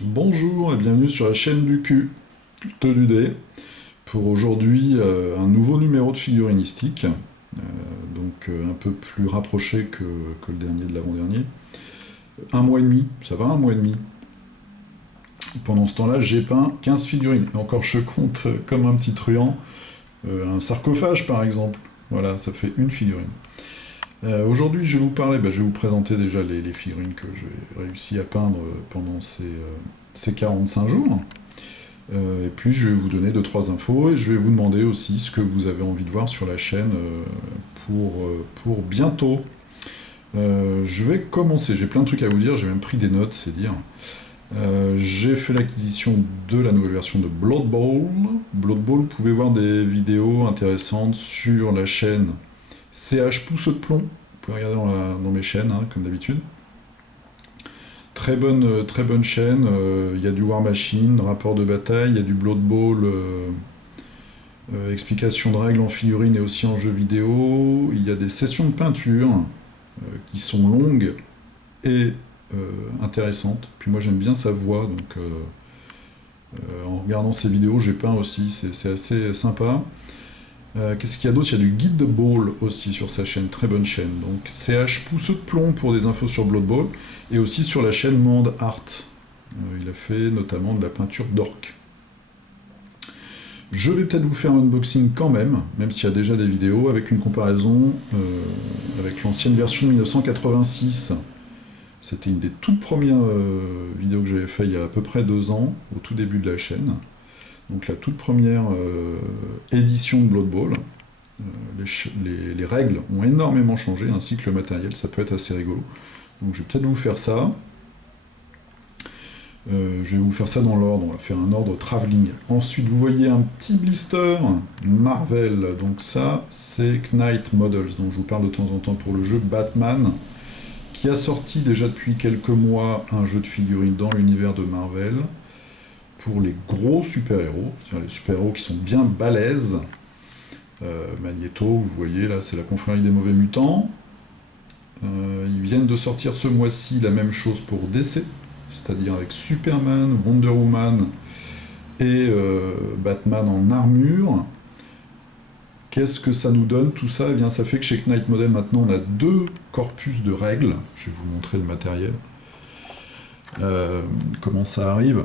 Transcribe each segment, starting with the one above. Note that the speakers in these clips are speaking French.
Bonjour et bienvenue sur la chaîne du Q, Todudé, pour aujourd'hui un nouveau numéro de figurinistique, un peu plus rapproché que le dernier de l'avant-dernier. Un mois et demi, ça va un mois et demi. Pendant ce temps-là, j'ai peint 15 figurines, et encore je compte comme un petit truand, un sarcophage par exemple, voilà, ça fait une figurine. Aujourd'hui, je vais vous parler, je vais vous présenter déjà les figurines que j'ai réussi à peindre pendant ces 45 jours. Et puis, je vais vous donner 2-3 infos et je vais vous demander aussi ce que vous avez envie de voir sur la chaîne pour bientôt. Je vais commencer, j'ai plein de trucs à vous dire, j'ai même pris des notes, c'est dire. J'ai fait l'acquisition de la nouvelle version de Blood Bowl. Blood Bowl, vous pouvez voir des vidéos intéressantes sur la chaîne CH Pouce de Plomb. Vous pouvez regarder dans mes chaînes, hein, comme d'habitude. Très bonne chaîne. Il y a du War Machine, rapport de bataille, il y a du Blood Bowl, explication de règles en figurine et aussi en jeu vidéo. Il y a des sessions de peinture qui sont longues et intéressantes. Puis moi j'aime bien sa voix, donc en regardant ces vidéos, j'ai peint aussi, c'est assez sympa. Qu'est-ce qu'il y a d'autre? Il y a du guide de Ball aussi sur sa chaîne, très bonne chaîne. Donc CH Pouce de Plomb pour des infos sur Blood Bowl, et aussi sur la chaîne Mande Art. Il a fait notamment de la peinture d'orque. Je vais peut-être vous faire un unboxing quand même s'il y a déjà des vidéos, avec une comparaison avec l'ancienne version de 1986. C'était une des toutes premières vidéos que j'avais fait il y a à peu près 2 ans, au tout début de la chaîne. Donc la toute première édition de Blood Bowl. Les règles ont énormément changé, ainsi que le matériel, ça peut être assez rigolo. Donc je vais peut-être vous faire ça. Je vais vous faire ça dans l'ordre, on va faire un ordre travelling. Ensuite, vous voyez un petit blister Marvel. Donc ça, c'est Knight Models, dont je vous parle de temps en temps pour le jeu Batman, qui a sorti déjà depuis quelques mois un jeu de figurines dans l'univers de Marvel, pour les gros super-héros, c'est-à-dire les super-héros qui sont bien balèzes. Magneto, vous voyez, là, c'est la confrérie des mauvais mutants. Ils viennent de sortir ce mois-ci la même chose pour DC, c'est-à-dire avec Superman, Wonder Woman et Batman en armure. Qu'est-ce que ça nous donne tout ça? Eh bien, ça fait que chez Knight Model, maintenant, on a 2 corpus de règles. Je vais vous montrer le matériel. Comment ça arrive?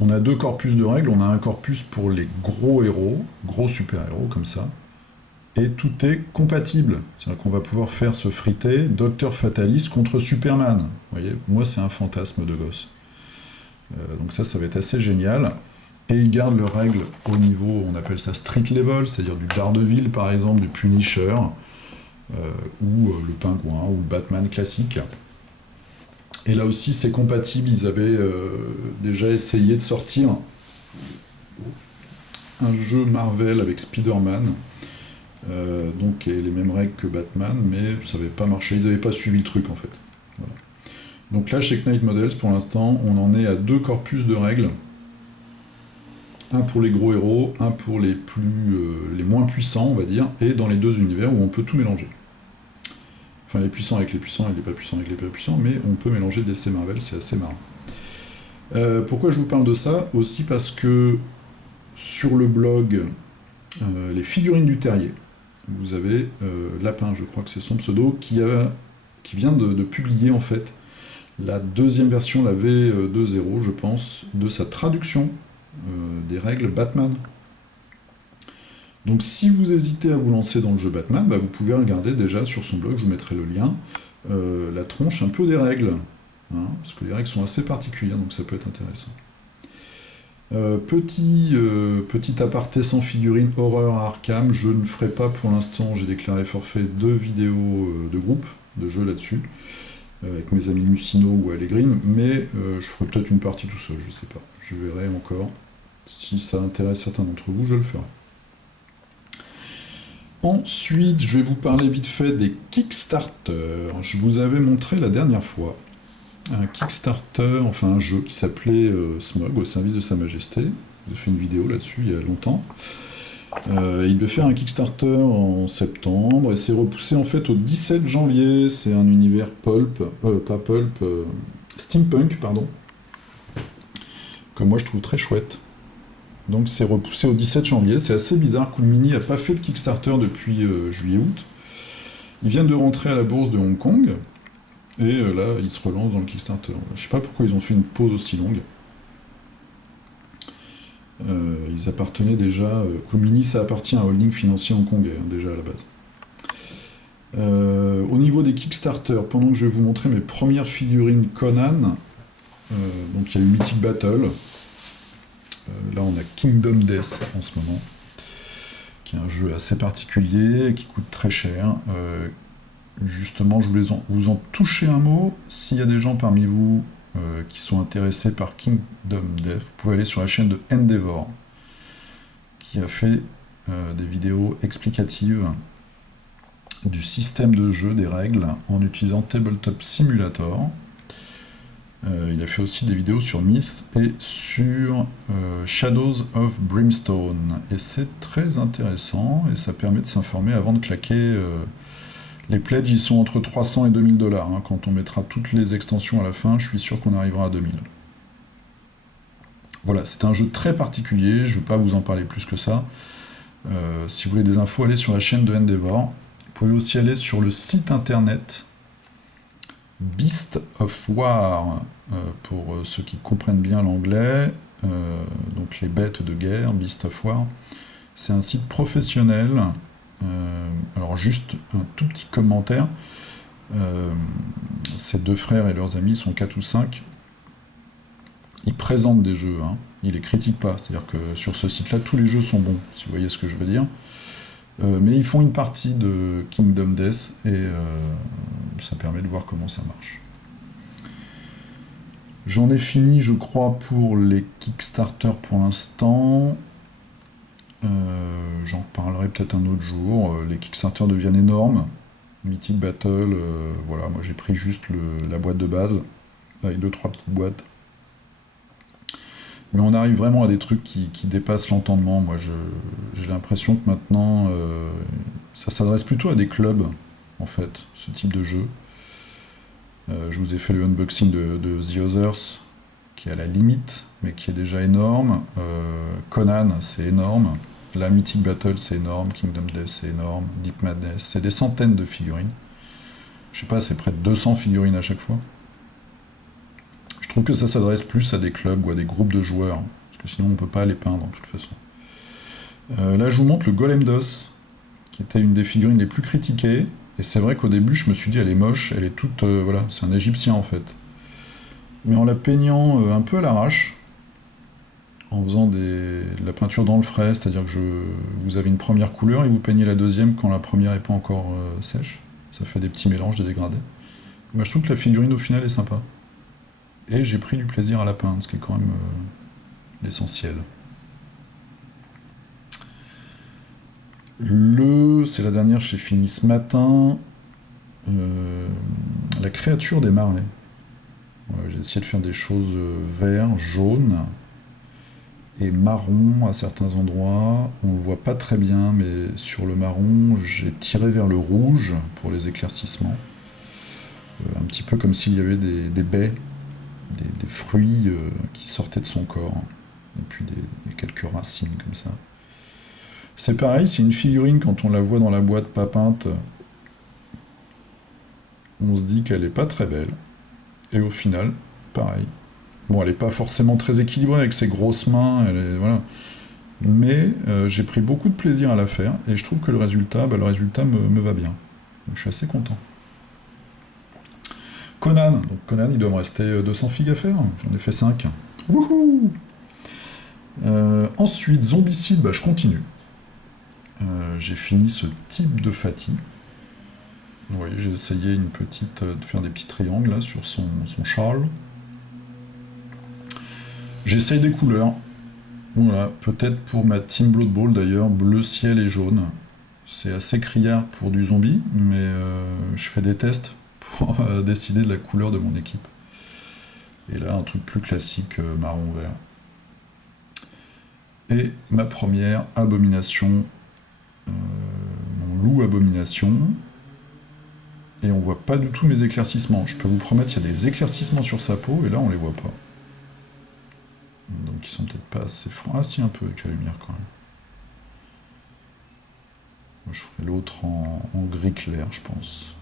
On a 2 corpus de règles. On a un corpus pour les gros héros, gros super-héros, comme ça. Et tout est compatible. C'est-à-dire qu'on va pouvoir faire se friter Docteur Fatalis contre Superman. Vous voyez, moi, c'est un fantasme de gosse. Donc ça va être assez génial. Et ils gardent leurs règles au niveau, on appelle ça street level, c'est-à-dire du Daredevil, par exemple, du Punisher, ou le Pingouin, ou le Batman classique. Et là aussi, c'est compatible. Ils avaient déjà essayé de sortir un jeu Marvel avec Spider-Man, donc et les mêmes règles que Batman, mais ça n'avait pas marché. Ils n'avaient pas suivi le truc, en fait. Voilà. Donc là, chez Knight Models, pour l'instant, on en est à 2 corpus de règles. Un pour les gros héros, un pour les moins puissants, on va dire, et dans les 2 univers où on peut tout mélanger. Enfin, les puissants avec les puissants et les pas puissants avec les pas puissants, mais on peut mélanger DC Marvel, c'est assez marrant. Pourquoi je vous parle de ça? Aussi parce que sur le blog Les Figurines du Terrier, vous avez Lapin, je crois que c'est son pseudo, qui vient de publier en fait la 2e version, la V2.0, je pense, de sa traduction des règles Batman. Donc si vous hésitez à vous lancer dans le jeu Batman, vous pouvez regarder déjà sur son blog, je vous mettrai le lien, la tronche un peu des règles, hein, parce que les règles sont assez particulières, donc ça peut être intéressant. Petit aparté sans figurine, horreur à Arkham, je ne ferai pas pour l'instant, j'ai déclaré forfait 2 vidéos de groupe, de jeux là-dessus, avec mes amis Mucino ou Allegrine, mais je ferai peut-être une partie tout seul, je sais pas, je verrai encore. Si ça intéresse certains d'entre vous, je le ferai. Ensuite, je vais vous parler vite fait des Kickstarter. Je vous avais montré la dernière fois un Kickstarter, enfin un jeu qui s'appelait Smog, au service de Sa Majesté. J'ai fait une vidéo là-dessus il y a longtemps. Il devait faire un Kickstarter en septembre et c'est repoussé en fait au 17 janvier. C'est un univers steampunk, pardon. que moi je trouve très chouette. Donc c'est repoussé au 17 janvier. C'est assez bizarre. Cool Mini n'a pas fait de Kickstarter depuis juillet-août. Ils viennent de rentrer à la bourse de Hong Kong. Et là, ils se relancent dans le Kickstarter. Je sais pas pourquoi ils ont fait une pause aussi longue. Ils appartenaient déjà... Cool Mini, ça appartient à un holding financier hongkongais, hein, déjà à la base. Au niveau des Kickstarter, pendant que je vais vous montrer mes premières figurines Conan, donc il y a eu Mythic Battle. Là, on a Kingdom Death en ce moment, qui est un jeu assez particulier et qui coûte très cher. Justement, je voulais vous en toucher un mot. S'il y a des gens parmi vous qui sont intéressés par Kingdom Death, vous pouvez aller sur la chaîne de Endeavor, qui a fait des vidéos explicatives du système de jeu, des règles, en utilisant Tabletop Simulator. Il a fait aussi des vidéos sur Myth et sur Shadows of Brimstone. Et c'est très intéressant, et ça permet de s'informer avant de claquer. Les pledges, ils sont entre 300 et 2000 $. Hein. Quand on mettra toutes les extensions à la fin, je suis sûr qu'on arrivera à 2000. Voilà, c'est un jeu très particulier, je ne vais pas vous en parler plus que ça. Si vous voulez des infos, allez sur la chaîne de Endeavor. Vous pouvez aussi aller sur le site internet Beast of War, pour ceux qui comprennent bien l'anglais, donc les bêtes de guerre, Beast of War. C'est un site professionnel. Alors juste un tout petit commentaire. Ces deux frères et leurs amis sont 4 ou 5. Ils présentent des jeux, hein. Ils les critiquent pas. C'est-à-dire que sur ce site-là, tous les jeux sont bons, si vous voyez ce que je veux dire. Mais ils font une partie de Kingdom Death et ça permet de voir comment ça marche. J'en ai fini, je crois, pour les Kickstarter pour l'instant. J'en parlerai peut-être un autre jour. Les Kickstarter deviennent énormes. Mythic Battle, voilà, moi j'ai pris juste la boîte de base, avec 2-3 petites boîtes. Mais on arrive vraiment à des trucs qui dépassent l'entendement. Moi, j'ai l'impression que maintenant, ça s'adresse plutôt à des clubs, en fait, ce type de jeu. Je vous ai fait le unboxing de The Others, qui est à la limite, mais qui est déjà énorme. Conan, c'est énorme. La Mythic Battle, c'est énorme. Kingdom Death, c'est énorme. Deep Madness, c'est des centaines de figurines. Je sais pas, c'est près de 200 figurines à chaque fois. Je trouve que ça s'adresse plus à des clubs ou à des groupes de joueurs, parce que sinon on peut pas les peindre de toute façon. Là je vous montre le Golem d'os, qui était une des figurines les plus critiquées, et c'est vrai qu'au début je me suis dit elle est moche, elle est toute... voilà, c'est un égyptien en fait. Mais en la peignant un peu à l'arrache, en faisant de la peinture dans le frais, c'est-à-dire que vous avez une première couleur et vous peignez la deuxième quand la première n'est pas encore sèche, ça fait des petits mélanges, des dégradés. Moi je trouve que la figurine au final est sympa. Et j'ai pris du plaisir à la peindre, ce qui est quand même l'essentiel. C'est la dernière, j'ai fini ce matin. La créature des marais. Ouais, j'ai essayé de faire des choses vert, jaune et marron à certains endroits. On ne le voit pas très bien, mais sur le marron, j'ai tiré vers le rouge pour les éclaircissements. Un petit peu comme s'il y avait des baies. Des fruits qui sortaient de son corps, et puis quelques racines comme ça. C'est pareil, c'est une figurine, quand on la voit dans la boîte pas peinte, on se dit qu'elle est pas très belle, et au final, pareil. Bon, elle est pas forcément très équilibrée avec ses grosses mains, voilà. Mais j'ai pris beaucoup de plaisir à la faire, et je trouve que le résultat me va bien. Donc je suis assez content. Conan, donc Conan, il doit me rester 200 figs à faire, j'en ai fait 5. Wouhou. Ensuite, Zombicide, je continue. J'ai fini ce type de Fatty. Vous voyez, j'ai essayé de faire des petits triangles là, sur son Charles. J'essaye des couleurs. Voilà, peut-être pour ma Team Blood Bowl d'ailleurs, bleu ciel et jaune. C'est assez criard pour du zombie, mais je fais des tests pour décider de la couleur de mon équipe. Et là, un truc plus classique, marron-vert. Et ma première abomination, mon loup abomination. Et on voit pas du tout mes éclaircissements. Je peux vous promettre qu'il y a des éclaircissements sur sa peau, et là, on les voit pas. Donc qui sont peut-être pas assez francs. Ah si, un peu avec la lumière quand même. Moi, je ferai l'autre en gris clair, je pense.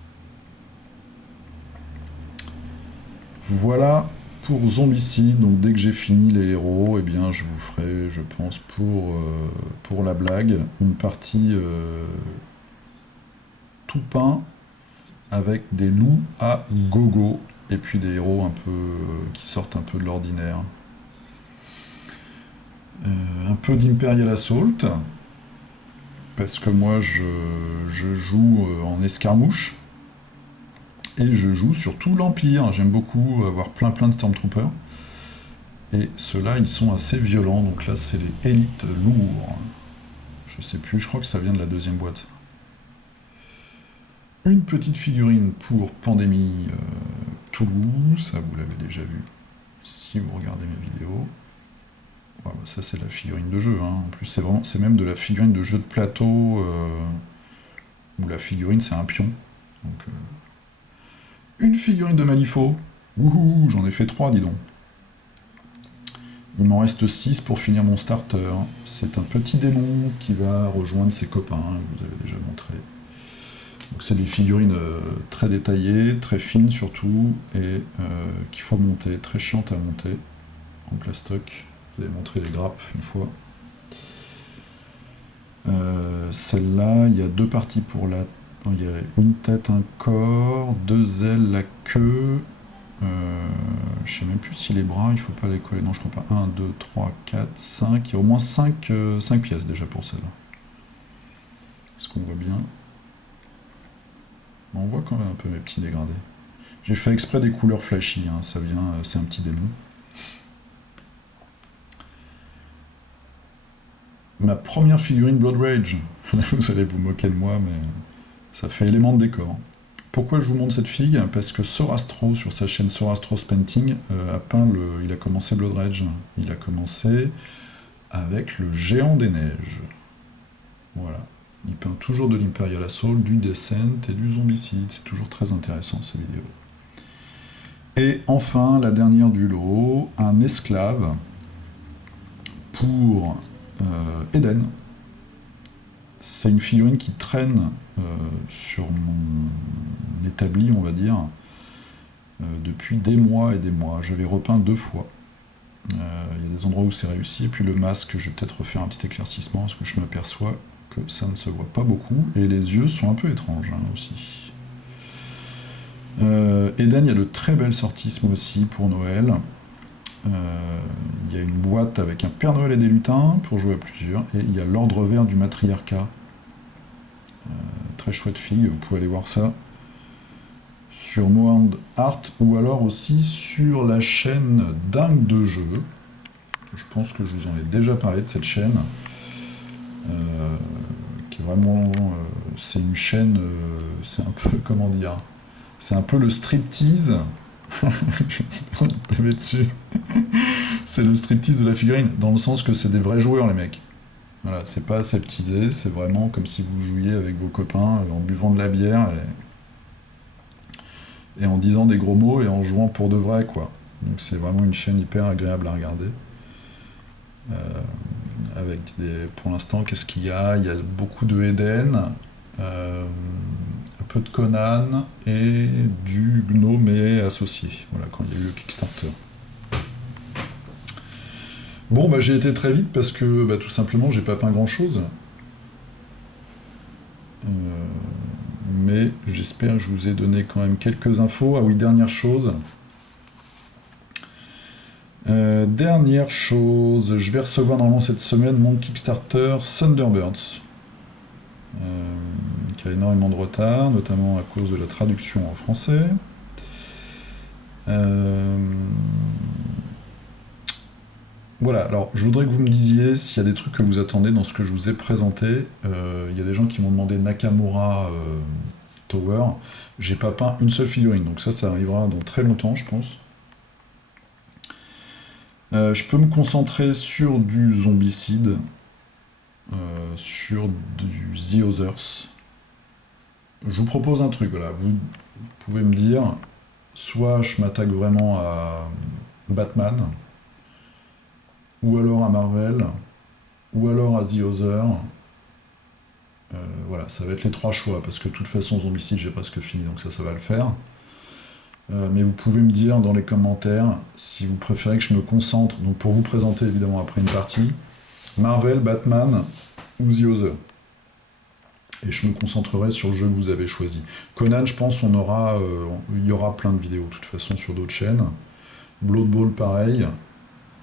Voilà pour Zombicide. Donc dès que j'ai fini les héros, eh bien je vous ferai, je pense, pour la blague, une partie tout peint avec des loups à gogo et puis des héros un peu qui sortent un peu de l'ordinaire. Un peu d'Imperial Assault, parce que moi je joue en escarmouche, et je joue sur tout l'Empire. J'aime beaucoup avoir plein de Stormtroopers. Et ceux-là, ils sont assez violents. Donc là, c'est les élites lourds. Je sais plus, je crois que ça vient de la deuxième boîte. Une petite figurine pour Pandémie Toulouse, ça vous l'avez déjà vu si vous regardez mes vidéos. Voilà, ça c'est de la figurine de jeu, hein. En plus c'est même de la figurine de jeu de plateau où la figurine c'est un pion. Donc, une figurine de Malifaux. Wouhou, j'en ai fait 3, dis donc. Il m'en reste 6 pour finir mon starter. C'est un petit démon qui va rejoindre ses copains, je vous avais déjà montré. Donc c'est des figurines très détaillées, très fines surtout, et qu'il faut monter, très chiantes à monter, en plastoc. Je vous avais montré les grappes une fois. Celle-là, il y a 2 parties pour la... Non, il y a une tête, un corps, 2 ailes, la queue... je sais même plus si les bras, il faut pas les coller. Non, je crois pas. 1, 2, 3, 4, 5. Il y a au moins 5 pièces déjà pour celle-là. Est-ce qu'on voit bien? On voit quand même un peu mes petits dégradés. J'ai fait exprès des couleurs flashy, hein, ça vient, c'est un petit démon. Ma première figurine Blood Rage. Vous allez vous moquer de moi, mais ça fait élément de décor. Pourquoi je vous montre cette figue? Parce que Sorastro, sur sa chaîne Sorastro's Painting, il a commencé Blood Rage. Il a commencé avec le Géant des Neiges. Voilà. Il peint toujours de l'Imperial Assault, du Descent et du Zombicide. C'est toujours très intéressant ces vidéos. Et enfin, la dernière du lot, un esclave pour Eden. C'est une figurine qui traîne sur mon établi, on va dire, depuis des mois et des mois. Je l'ai repeint 2 fois. Il y a des endroits où c'est réussi, et puis le masque, je vais peut-être refaire un petit éclaircissement, parce que je m'aperçois que ça ne se voit pas beaucoup, et les yeux sont un peu étranges aussi. Eden, il y a de très belles sorties ce mois-ci pour Noël. Il y a une boîte avec un Père Noël et des lutins pour jouer à plusieurs, et il y a l'Ordre Vert du Matriarcat. Très chouette fille, vous pouvez aller voir ça sur Mohand Art, ou alors aussi sur la chaîne Dingue de Jeux. Je pense que je vous en ai déjà parlé de cette chaîne. Qui est vraiment... c'est une chaîne... c'est un peu... comment dire? C'est un peu le striptease. T'avais dessus. C'est le striptease de la figurine, dans le sens que c'est des vrais joueurs, les mecs. Voilà, c'est pas aseptisé, c'est vraiment comme si vous jouiez avec vos copains en buvant de la bière et en disant des gros mots et en jouant pour de vrai, quoi. Donc c'est vraiment une chaîne hyper agréable à regarder. Avec pour l'instant, qu'est-ce qu'il y a? Il y a beaucoup de Eden, un peu de Conan et du Gnome et associé. Voilà, quand il y a eu le Kickstarter. Bon, bah j'ai été très vite parce que tout simplement j'ai pas peint grand chose. Mais j'espère que je vous ai donné quand même quelques infos. Ah oui, dernière chose. Dernière chose, je vais recevoir normalement cette semaine mon Kickstarter Thunderbirds, qui a énormément de retard, notamment à cause de la traduction en français. Voilà, alors je voudrais que vous me disiez s'il y a des trucs que vous attendez dans ce que je vous ai présenté. Il y a des gens qui m'ont demandé Nakamura Tower. J'ai pas peint une seule figurine, donc ça arrivera dans très longtemps, je pense. Je peux me concentrer sur du Zombicide, sur du The Others. Je vous propose un truc, voilà, vous pouvez me dire, soit je m'attaque vraiment à Batman, ou alors à Marvel, ou alors à The Other. Voilà, ça va être les trois choix, parce que de toute façon, Zombicide, j'ai presque fini, donc ça va le faire. Mais vous pouvez me dire dans les commentaires si vous préférez que je me concentre, donc pour vous présenter évidemment après une partie, Marvel, Batman ou The Other. Et je me concentrerai sur le jeu que vous avez choisi. Conan, je pense, il y aura plein de vidéos de toute façon sur d'autres chaînes. Blood Bowl, pareil.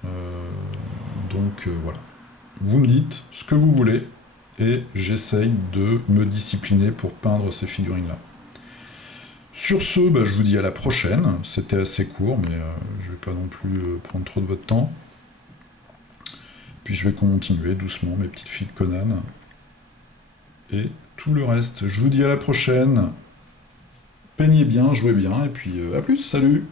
Voilà. Vous me dites ce que vous voulez et j'essaye de me discipliner pour peindre ces figurines-là. Sur ce, je vous dis à la prochaine. C'était assez court, mais je ne vais pas non plus prendre trop de votre temps. Puis je vais continuer doucement mes petites filles de Conan. Et tout le reste. Je vous dis à la prochaine. Peignez bien, jouez bien, et puis à plus, salut!